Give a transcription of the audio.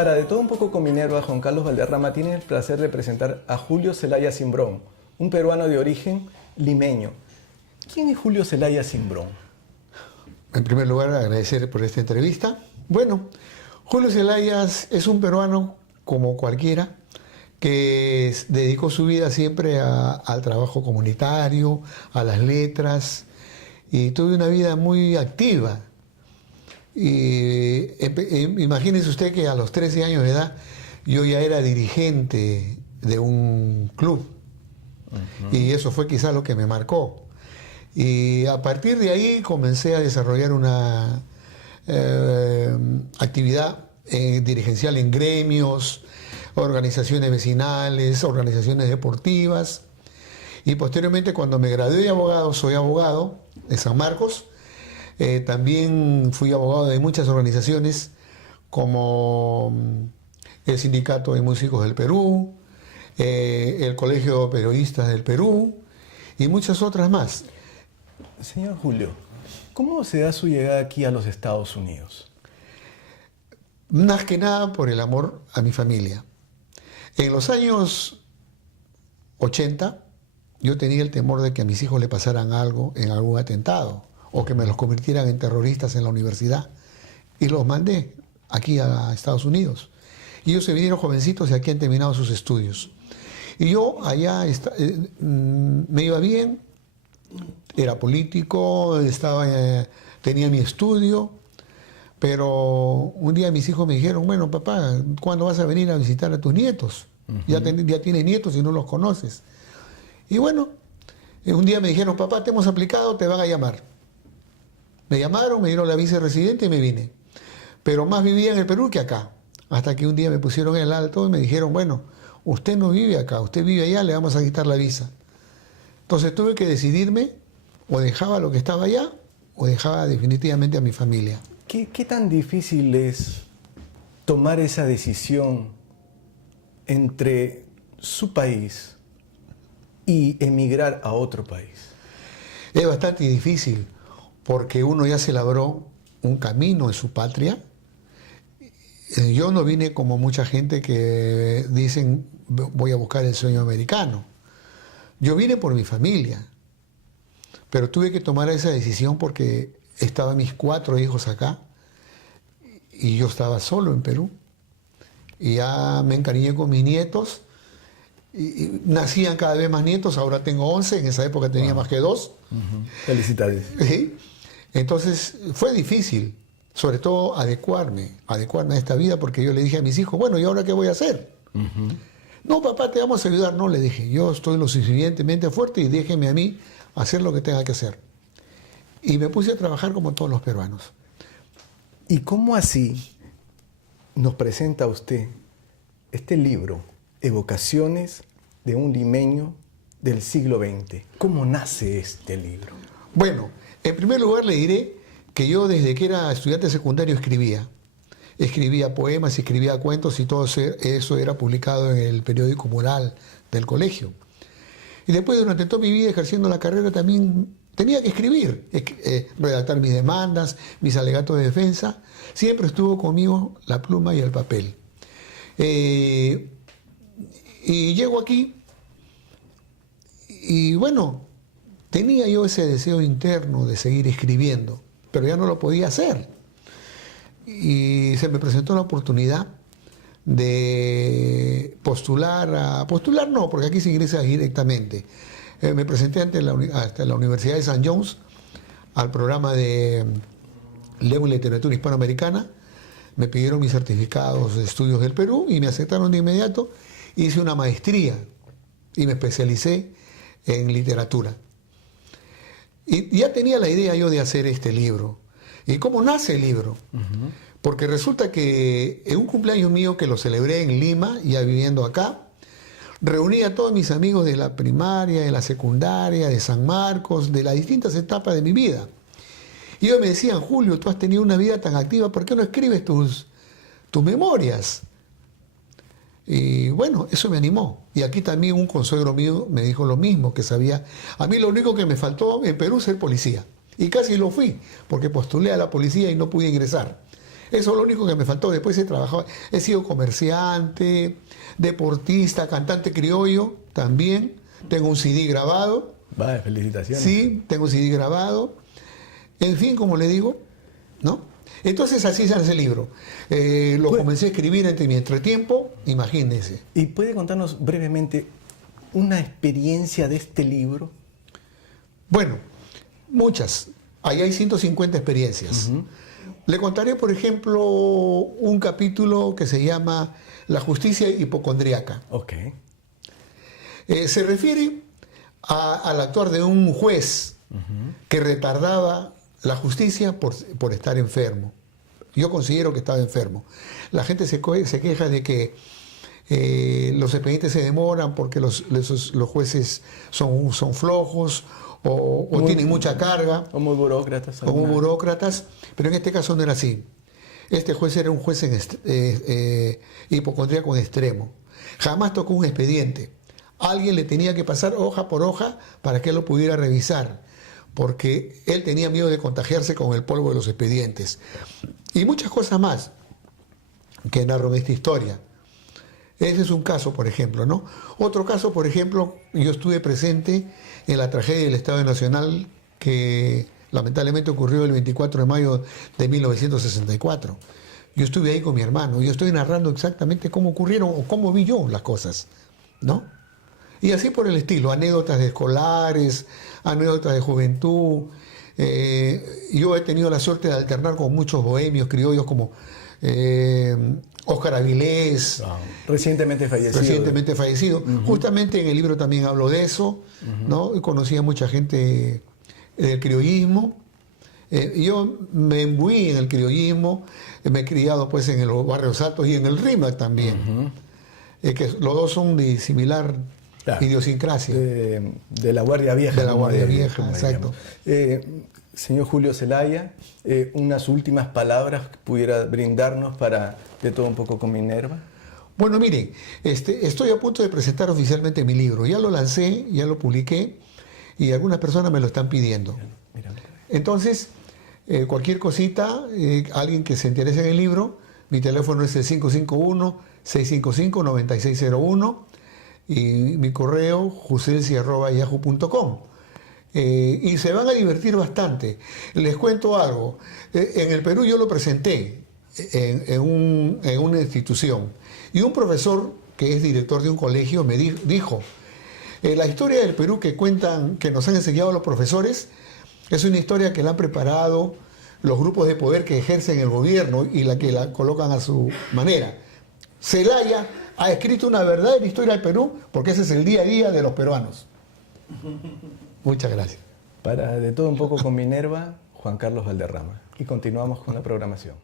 Para De Todo Un Poco con Minerva, Juan Carlos Valderrama tiene el placer de presentar a Julio Zelaya Cimbrón, un peruano de origen limeño. ¿Quién es Julio Zelaya Cimbrón? En primer lugar, agradecer por esta entrevista. Bueno, Julio Zelaya es un peruano como cualquiera que dedicó su vida siempre al trabajo comunitario, a las letras, y tuve una vida muy activa. Y imagínese usted que a los 13 años de edad yo ya era dirigente de un club. Y eso fue quizá lo que me marcó. Y a partir de ahí comencé a desarrollar una actividad dirigencial en gremios, organizaciones vecinales, organizaciones deportivas. Y posteriormente, cuando me gradué de abogado, soy abogado de San Marcos. También fui abogado de muchas organizaciones como el Sindicato de Músicos del Perú, el Colegio de Periodistas del Perú y muchas otras más. Señor Julio, ¿cómo se da su llegada aquí a los Estados Unidos? Más que nada por el amor a mi familia. En los años 80 yo tenía el temor de que a mis hijos le pasaran algo en algún atentado o que me los convirtieran en terroristas en la universidad. Y los mandé aquí a Estados Unidos. Y ellos se vinieron jovencitos y aquí han terminado sus estudios. Y yo allá me iba bien, era político, tenía mi estudio, pero un día mis hijos me dijeron, bueno, papá, ¿cuándo vas a venir a visitar a tus nietos? Ya tienes nietos y no los conoces. Y bueno, un día me dijeron, papá, te hemos aplicado, te van a llamar. Me llamaron, me dieron la viceresidente y me vine. Pero más vivía en el Perú que acá. Hasta que un día me pusieron el alto y me dijeron, bueno, usted no vive acá, usted vive allá, le vamos a quitar la visa. Entonces tuve que decidirme, o dejaba lo que estaba allá, o dejaba definitivamente a mi familia. ¿Qué tan difícil es tomar esa decisión entre su país y emigrar a otro país? Es bastante difícil, porque uno ya se labró un camino en su patria. Yo no vine como mucha gente que dicen voy a buscar el sueño americano. Yo vine por mi familia, pero tuve que tomar esa decisión porque estaban mis 4 hijos acá y yo estaba solo en Perú. Y ya me encariñé con mis nietos y nacían cada vez más nietos, ahora tengo 11, en esa época tenía más que 2. Felicidades. ¿Sí? Entonces fue difícil, sobre todo adecuarme a esta vida, porque yo le dije a mis hijos, bueno, ¿y ahora qué voy a hacer? No, papá, te vamos a ayudar. No, le dije, yo estoy lo suficientemente fuerte y déjeme a mí hacer lo que tenga que hacer. Y me puse a trabajar como todos los peruanos. ¿Y cómo así nos presenta usted este libro, Evocaciones de un limeño del siglo XX? ¿Cómo nace este libro? Bueno, en primer lugar le diré que yo desde que era estudiante secundario escribía poemas, escribía cuentos y todo eso era publicado en el periódico mural del colegio. Y después durante toda mi vida ejerciendo la carrera también tenía que escribir, redactar mis demandas, mis alegatos de defensa. Siempre estuvo conmigo la pluma y el papel. Y llego aquí y bueno, tenía yo ese deseo interno de seguir escribiendo, pero ya no lo podía hacer. Y se me presentó la oportunidad de postular no, porque aquí se ingresa directamente. Me presenté ante la Universidad de St. John's al programa de Lengua y Literatura Hispanoamericana. Me pidieron mis certificados de estudios del Perú y me aceptaron de inmediato. Hice una maestría y me especialicé en literatura. Y ya tenía la idea yo de hacer este libro. ¿Y cómo nace el libro? Porque resulta que en un cumpleaños mío que lo celebré en Lima, ya viviendo acá, reuní a todos mis amigos de la primaria, de la secundaria, de San Marcos, de las distintas etapas de mi vida. Y ellos me decían, Julio, tú has tenido una vida tan activa, ¿por qué no escribes tus memorias? Y bueno, eso me animó. Y aquí también un consuegro mío me dijo lo mismo, que sabía. A mí lo único que me faltó en Perú es ser policía. Y casi lo fui, porque postulé a la policía y no pude ingresar. Eso es lo único que me faltó. Después he trabajado, he sido comerciante, deportista, cantante criollo también. Tengo un CD grabado. Vale, felicitaciones. Sí, tengo un CD grabado. En fin, como le digo, ¿no? Entonces así se hace el libro. Lo comencé a escribir entre mi entretiempo, imagínense. ¿Y puede contarnos brevemente una experiencia de este libro? Bueno, muchas. Ahí hay 150 experiencias. Le contaré, por ejemplo, un capítulo que se llama La justicia hipocondríaca. Ok. Se refiere al actuar de un juez que retardaba la justicia por estar enfermo. Yo considero que estaba enfermo. La gente se queja de que los expedientes se demoran porque los jueces son flojos o tienen mucha carga. O muy burócratas. O muy burócratas, pero en este caso no era así. Este juez era un juez hipocondríaco en extremo. Jamás tocó un expediente. Alguien le tenía que pasar hoja por hoja para que él lo pudiera revisar, porque él tenía miedo de contagiarse con el polvo de los expedientes. Y muchas cosas más que narro en esta historia. Ese es un caso, por ejemplo, ¿no? Otro caso, por ejemplo, yo estuve presente en la tragedia del Estado Nacional que lamentablemente ocurrió el 24 de mayo de 1964. Yo estuve ahí con mi hermano, yo estoy narrando exactamente cómo ocurrieron o cómo vi yo las cosas, ¿no? Y así por el estilo, anécdotas de escolares, anécdotas de juventud. Yo he tenido la suerte de alternar con muchos bohemios criollos como Óscar Avilés. Wow. Recientemente fallecido. Justamente en el libro también hablo de eso, ¿no? Y conocí a mucha gente del criollismo. Yo me imbuí en el criollismo, me he criado pues en los barrios altos y en el RIMAC también. Que los dos son de similar idiosincrasia. De la Guardia Vieja. De la Guardia Vieja, exacto. Señor Julio Zelaya, unas últimas palabras que pudiera brindarnos para De todo un poco con Minerva. Bueno, miren, estoy a punto de presentar oficialmente mi libro. Ya lo lancé, ya lo publiqué y algunas personas me lo están pidiendo. Entonces, cualquier cosita, alguien que se interese en el libro, mi teléfono es el 551-655-9601 y mi correo juselsi@yahoo.com. Y se van a divertir bastante. Les cuento algo. En el Perú yo lo presenté en una institución y un profesor que es director de un colegio me dijo, la historia del Perú que cuentan, que nos han enseñado los profesores, es una historia que la han preparado los grupos de poder que ejercen el gobierno y la colocan a su manera. Zelaya ha escrito una verdadera historia del Perú porque ese es el día a día de los peruanos. Muchas gracias. Para De todo un poco con Minerva, Juan Carlos Valderrama. Y continuamos con la programación.